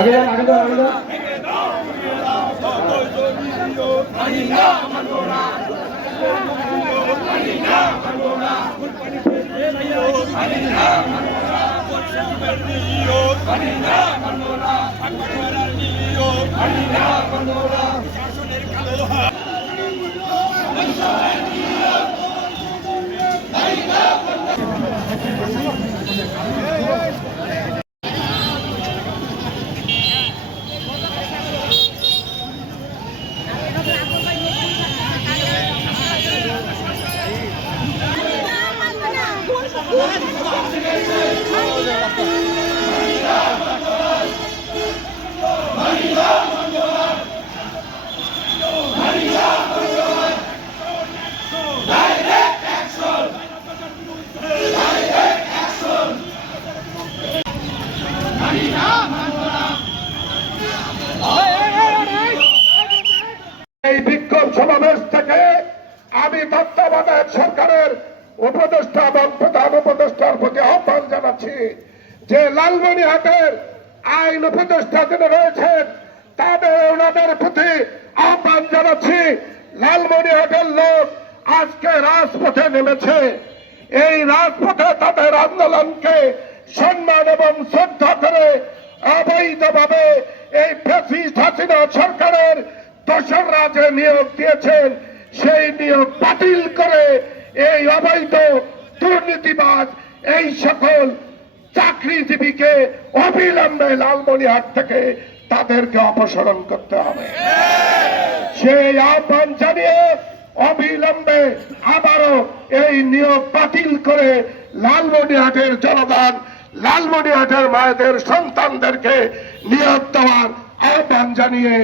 আগে যান আগে যান আগে যান এই তত্ত্বাবধায়ক সরকারের উপদেষ্টা এবং প্রধান উপদেষ্টার প্রতি আহ্বান জানাচ্ছি যে লালমনিহাটের আইন উপদেষ্টা যিনি রয়েছেন, তাদের ওনাদের প্রতি আহ্বান জানাচ্ছি। লালমনিহাটের লোক আজকে রাজপথে নেমেছে। এই রাজপথে তাদের আন্দোলনকে সম্মান এবং শ্রদ্ধা করে অবৈধভাবে এই ফ্যাসিস্ট হাসিনা সরকারের দোসররা যে নিয়োগ দিয়েছেন সেই নিয়ম বাতিল করে এই অবৈধ দুর্নীতিবাদ এই সকল চাকরিজীবীকে অবিলম্বে লালমনিহাট থেকে তাদেরকে অপসারণ করতে হবে। সেই আহ্বান জানিয়ে অবিলম্বে আবারও এই নিয়োগ বাতিল করে লালমনিহাটের জনগণ লালমনিহাটের মায়েদের সন্তানদেরকে নিয়োগ দেওয়ার আহ্বান জানিয়ে